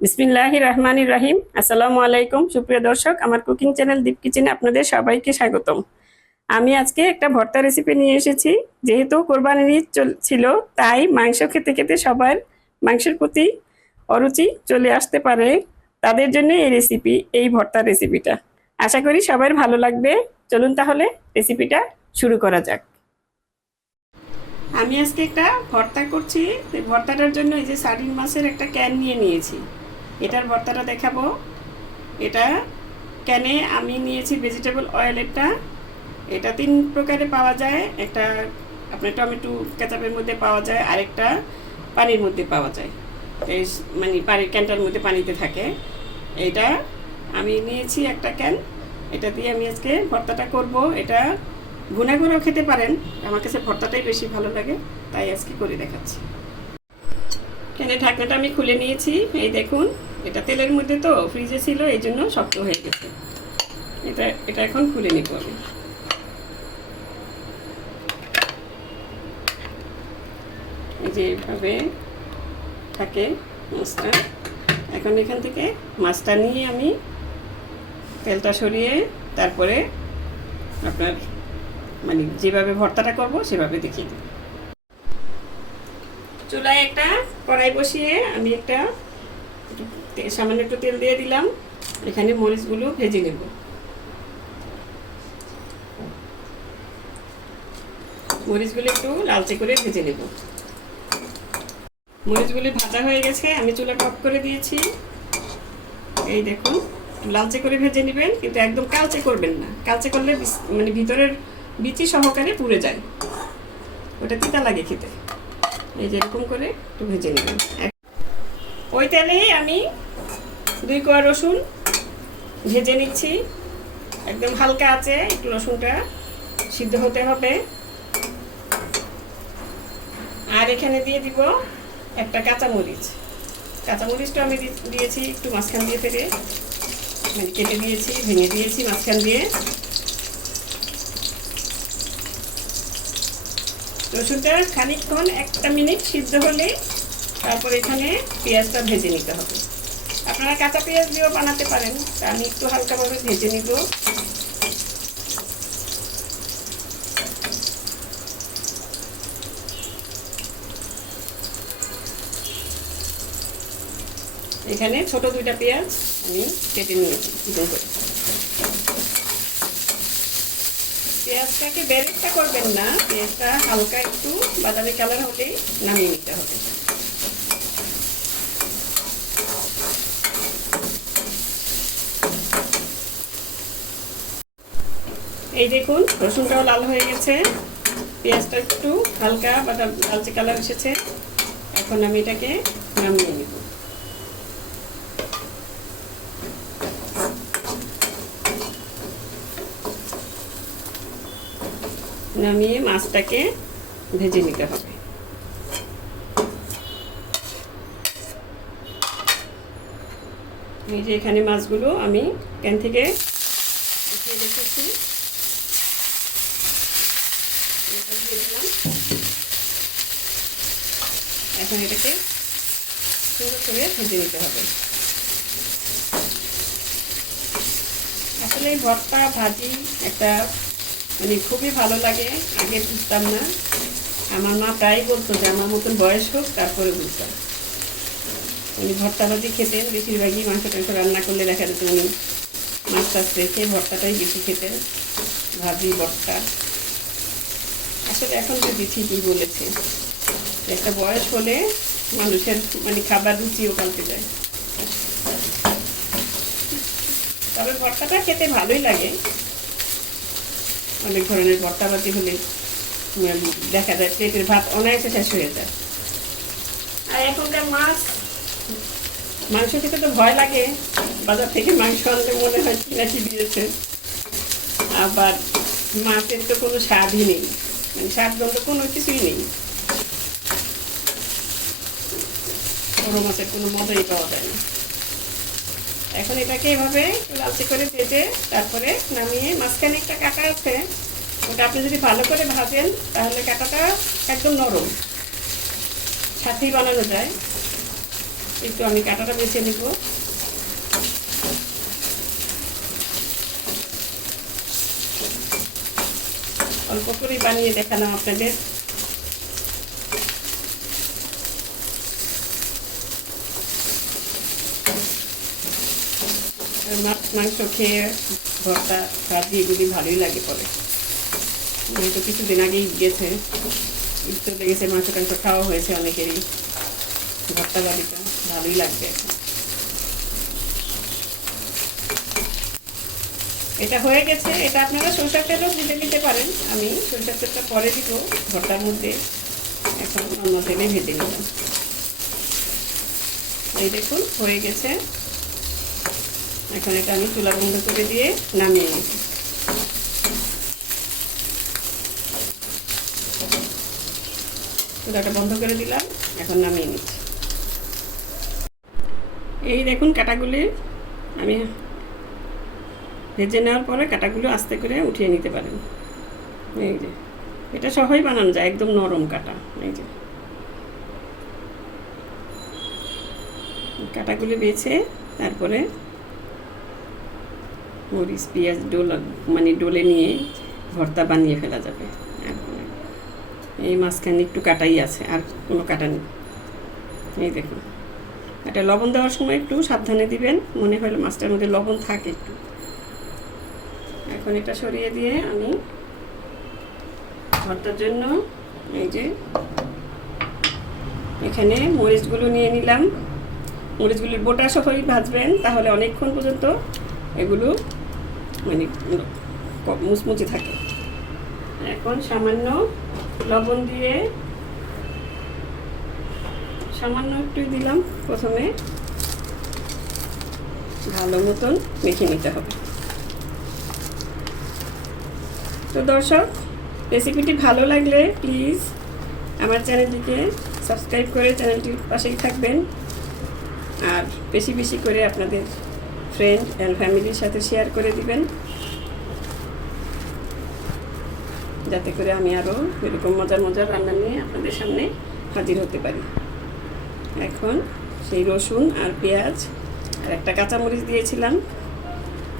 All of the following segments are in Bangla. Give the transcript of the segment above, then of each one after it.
বিসমিল্লাহ রহমানির রাহিম। আসসালামু আলাইকুম, সুপ্রিয় দর্শক, আমার কুকিং চ্যানেল দীপ কিচেনে আপনাদের সবাইকে স্বাগতম। আমি আজকে একটা ভর্তা রেসিপি নিয়ে এসেছি। যেহেতু কোরবানির ঈদ ছিল, তাই মাংস খেতে খেতে সবার মাংসের প্রতি অরুচি চলে আসতে পারে। তাদের জন্য এই রেসিপি এই ভর্তা রেসিপিটা আশা করি সবার ভালো লাগবে। চলুন তাহলে রেসিপিটা শুরু করা যাক। আমি আজকে একটা ভর্তা করছি। ভর্তাটার জন্য এই যে সার্ডিন মাছের একটা ক্যান নিয়ে নিয়েছি। এটার ভর্তাটা দেখাবো। এটা ক্যানে আমি নিয়েছি ভেজিটেবল অয়েলেরটা এটা তিন প্রকারে পাওয়া যায়। একটা আপনার টমেটো কেচাপের মধ্যে পাওয়া যায়। আরেকটা পানির মধ্যে পাওয়া যায়। এই মানে পানির ক্যানটার মধ্যে পানিতে থাকে। এটা আমি নিয়েছি একটা ক্যান। এটা দিয়ে আমি আজকে ভর্তাটা করব। এটা গুনা করেও খেতে পারেন। আমার কাছে ভর্তাটাই বেশি ভালো লাগে। তাই আজকে করে দেখাচ্ছি। এখানে ঢাকনাটা আমি খুলে নিয়েছি। এই দেখুন, এটা তেলের মধ্যে তো ফ্রিজে ছিল, এই জন্য শক্ত হয়ে গেছে। এটা এটা এখন খুলে নিব আমি। এই যে থাকে মাছটা। এখন এখান থেকে মাছটা নিয়ে আমি তেলটা সরিয়ে তারপরে আপনার মানে যেভাবে ভর্তাটা করব, সেভাবে দেখিয়ে দেব চুলায় একটা কড়াই বসিয়ে আমি একটা সামান্য একটু তেল দিয়ে দিলাম। এখানে মরিচগুলো ভেজে নেব। মরিচগুলো একটু লালচে করে ভেজে নেব। মরিচগুলি ভাজা হয়ে গেছে, আমি চুলা টপ করে দিয়েছি। এই দেখুন, লালচে করে ভেজে নেবেন, কিন্তু একদম কালচে করবেন না। কালচে করলে মানে ভিতরের বিচি সহকারে পুড়ে যায়। ওটা তিতা লাগে খেতে। এই যে এরকম করে একটু ভেজে নেবেন। ওই তেলেই আমি দুই কোয়া রসুন ভেজে নিচ্ছি। একদম হালকা আছে, একটু রসুনটা সিদ্ধ হতে হবে। আর এখানে দিয়ে দিব একটা কাঁচামরিচ। কাঁচামরিচটা আমি দিয়েছি একটু মাঝখান দিয়ে ফেলে। মানে কেটে দিয়েছি, ভেঙে দিয়েছি মাঝখান দিয়ে। রসুনটা খানিকক্ষণ একটা মিনিট সিদ্ধ হলে তারপর এখানে পেঁয়াজটা ভেজে নিতে হবে। আপনারা কাঁচা পেঁয়াজ দিয়েও বানাতে পারেন আমি একটু হালকাভাবে ভেজে নিব। এখানে ছোট দুইটা পেঁয়াজ আমি কেটে নিয়েছি চিকন করে পেঁয়াজটাকে বেরেকটা করবেন না, পেঁয়াজটা হালকা একটু বাদামি কালার হলেই নামিয়ে নিতে হবে। এই দেখুন, রসুনটাও লাল হয়ে গেছে। পেঁয়াজটা একটু হালকা বাদাম, লালচে কালার এসেছে। এখন আমি এটাকে নামিয়ে নেব। নামিয়ে মাছটাকে ভেজে নিতে হবে। এই যে এখানে মাছগুলো আমি ক্যান থেকে রেখেছি। এখন এটাকে সুন্দর করে ভেজে নিতে হবে। আসলে ভর্তা, ভাজি একটা মানে খুবই ভালো লাগে, আগে বুঝতাম না। আমার মা প্রায় বলতো যে আমার মতন বয়স হোক, তারপরে বুঝতাম। উনি ভর্তা ভাজি খেতেন, বেশিরভাগই মাংস টাংস রান্না করলে দেখা যেত উনি মাছ টাছ রেখে ভর্তাটাই বেশি খেতেন, ভাজি, ভর্তা। আসলে এখন যদি ঠিকই বলেছে। একটা বয়স হলে মানুষের মানে খাবার রুচিও পাল্টে যায়। তবে ভর্তাটা খেতে ভালোই লাগে। অনেক ধরনের ভর্তাবাতি হলে দেখা যায় পেটের ভাত অনায়াসে শেষ হয়ে যায়। আর এখনকার মাছ? মাংস খেতে তো ভয় লাগে। বাজার থেকে মাংস আনলে মনে হয় নাকি দিয়েছে। আবার মাছের তো কোনো স্বাদই নেই। মানে স্বাদ গন্ধ কোনো কিছুই নেই। বড় মাছের কোনো মজাই পাওয়া যায় না। এখন এটাকে এভাবে লালচে করে ভেজে তারপরে নামিয়ে মাঝখানে একটা কাটা আছে। ওটা আপনি যদি ভালো করে ভাজেন, তাহলে কাটাটা একদম নরম। সাথেই বানানো যায়। একটু আমি কাঁটাটা বেছে নিব। অল্প করেই বানিয়ে দেখালাম আপনাদের। মাছ, মাংস খেয়ে ভর্তা ভাত যদি ভালোই লাগে পরে। তো কিছুদিন আগেই গিয়েছে ঈদ চলে গেছে মাংস, টাংস খাওয়া হয়েছে অনেকেরই। ভর্তা বাড়িটা ভালোই লাগবে এটা হয়ে গেছে, এটা আপনারা সরষের তেলও দিতে দিতে পারেন। আমি সরষের তেলটা পরে দিব ভর্তার মধ্যে এখন অন্য তেলে ভেজে নিলাম। এই দেখুন, হয়ে গেছে। এখন এটা আমি চুলা বন্ধ করে দিয়ে নামিয়ে নিচ্ছি চুলাটা বন্ধ করে দিলাম, এখন নামিয়ে নিচ্ছি। এই দেখুন কাটাগুলি, আমি ভেজে নেওয়ার পরে কাটাগুলো আস্তে করে উঠিয়ে নিতে পারেন। এই যে, এটা সহই বানানো যায়, একদম নরম কাটা। এই যে, কাটাগুলি বেছে তারপরে মরিচ পেঁয়াজ ডোল মানে ডোলে নিয়ে ভর্তা বানিয়ে ফেলা যাবে। এই মাঝখানে একটু কাটাই আছে, আর কোনো কাটা নেই। এই দেখুন। এটা লবণ দেওয়ার সময় একটু সাবধানে দিবেন, মনে হলে মাছটার মধ্যে লবণ থাকে একটু। এখন এটা সরিয়ে দিয়ে আমি ভর্তার জন্য এই যে এখানে মরিচগুলো নিয়ে নিলাম। মরিচগুলির বোটা সহই ভাজবেন, তাহলে অনেকক্ষণ পর্যন্ত এগুলো মানে মুচমুচে থাকে। এখন সামান্য লবণ দিয়ে সামান্য একটু দিলাম প্রথমে। ভালো মতন মেখে নিতে হবে। তো দর্শক রেসিপিটি ভালো লাগলে প্লিজ আমার চ্যানেলটিকে সাবস্ক্রাইব করে চ্যানেলটির পাশেই থাকবেন। আর বেশি বেশি করে আপনাদের ফ্রেন্ড অ্যান্ড ফ্যামিলির সাথে শেয়ার করে দিবেন। যাতে করে আমি আরও এরকম মজার মজার রান্না নিয়ে আপনাদের সামনে হাজির হতে পারি। এখন সেই রসুন আর পেঁয়াজ আর একটা কাঁচামরিচ দিয়েছিলাম।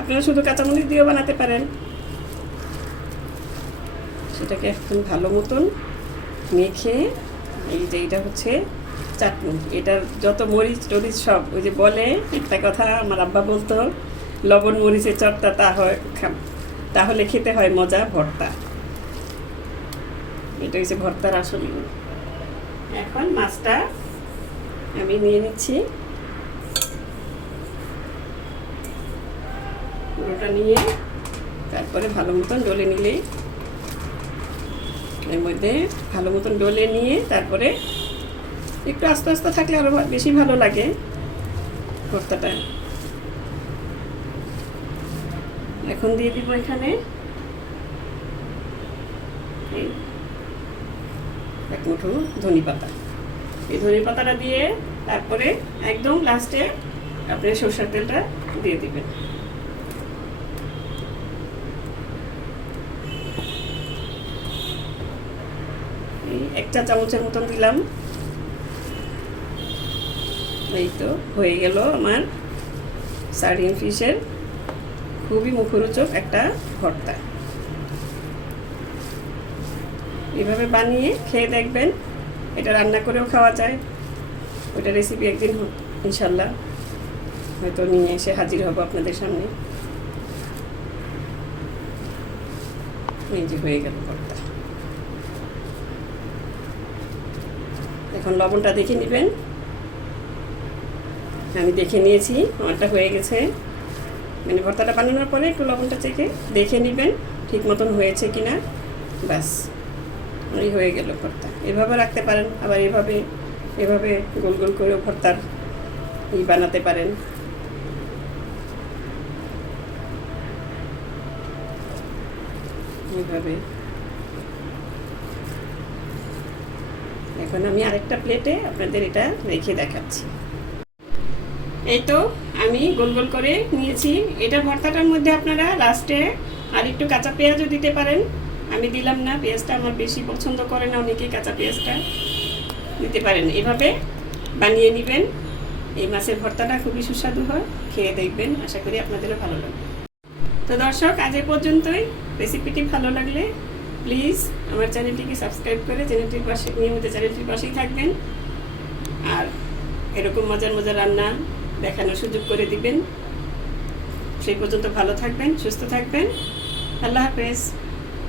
আপনারা শুধু কাঁচামরিচ দিয়েও বানাতে পারেন। সেটাকে এখন ভালো মতন মেখে, এই যে এটা হচ্ছে চাটনি, এটার যত মরিচ টরিচ সব, ওই যে বলে, একটা কথা আমার আব্বা বলতো, লবণ মরিচের চটটা তা হয় তাহলে খেতে হয় মজা, ভর্তা। এটা হচ্ছে ভর্তার আসল এখন মাছটা আমি নিয়ে নিচ্ছি। পুরোটা নিয়ে, তারপরে ভালো মতন ডলে নিলেই, এর মধ্যে ভালো মতন ডলে নিয়ে, তারপরে একটু আস্তে আস্তে থাকলে আরও বেশি ভালো লাগে ভর্তাটা। এখন দিয়ে দিব এখানে। এক মুঠো ধনি পাতা। এই ধনি পাতাটা দিয়ে তারপরে একদম লাস্টে আপনি সরষের তেলটা দিয়ে দিবেন। এক চা চামচের মতন দিলাম। এই তো হয়ে গেল আমার সার্ডিন ফিশের খুবই মুখরোচক একটা ভর্তা। এভাবে বানিয়ে খেয়ে দেখবেন, এটা রান্না করেও খাওয়া যায়। ওইটা রেসিপি একদিন ইনশাল্লাহ। হয়তো নিয়ে এসে হাজির হব আপনাদের সামনে। এই হয়ে গেল ভর্তা। এখন লবণটা দেখে নেবেন। আমি দেখে নিয়েছি, আমারটা হয়ে গেছে। মানে ভর্তাটা বানানোর পরে একটু লবণটা চেখে দেখে নেবেন, ঠিক মতন হয়েছে কি না ব্যাস, ওই হয়ে গেল ভর্তা। এভাবে রাখতে পারেন, আবার এভাবে এভাবে গোল গোল করেও ভর্তার ই বানাতে পারেন। এইভাবে এখন আমি আরেকটা প্লেটে আপনাদের এটা রেখে দেখাচ্ছি। এই তো আমি গোল গোল করে নিয়েছি। এটা ভর্তাটার মধ্যে আপনারা লাস্টে আর একটু কাঁচা পেঁয়াজও দিতে পারেন। আমি দিলাম না, পেঁয়াজটা আমার বেশি পছন্দ করে না, অনেকেই কাঁচা পেঁয়াজটা দিতে পারেন। এভাবে বানিয়ে নেবেন। এই মাছের ভর্তাটা খুবই সুস্বাদু হয়, খেয়ে দেখবেন। আশা করি আপনাদেরও ভালো লাগবে। তো দর্শক, আজ এ পর্যন্তই। রেসিপিটি ভালো লাগলে প্লিজ আমার চ্যানেলটিকে সাবস্ক্রাইব করে চ্যানেলটির পাশে, নিয়মিত চ্যানেলটির পাশেই থাকবেন। আর এরকম মজার মজার রান্না দেখানোর সুযোগ করে দিবেন। সেই পর্যন্ত ভালো থাকবেন সুস্থ থাকবেন। আল্লাহ হাফেজ।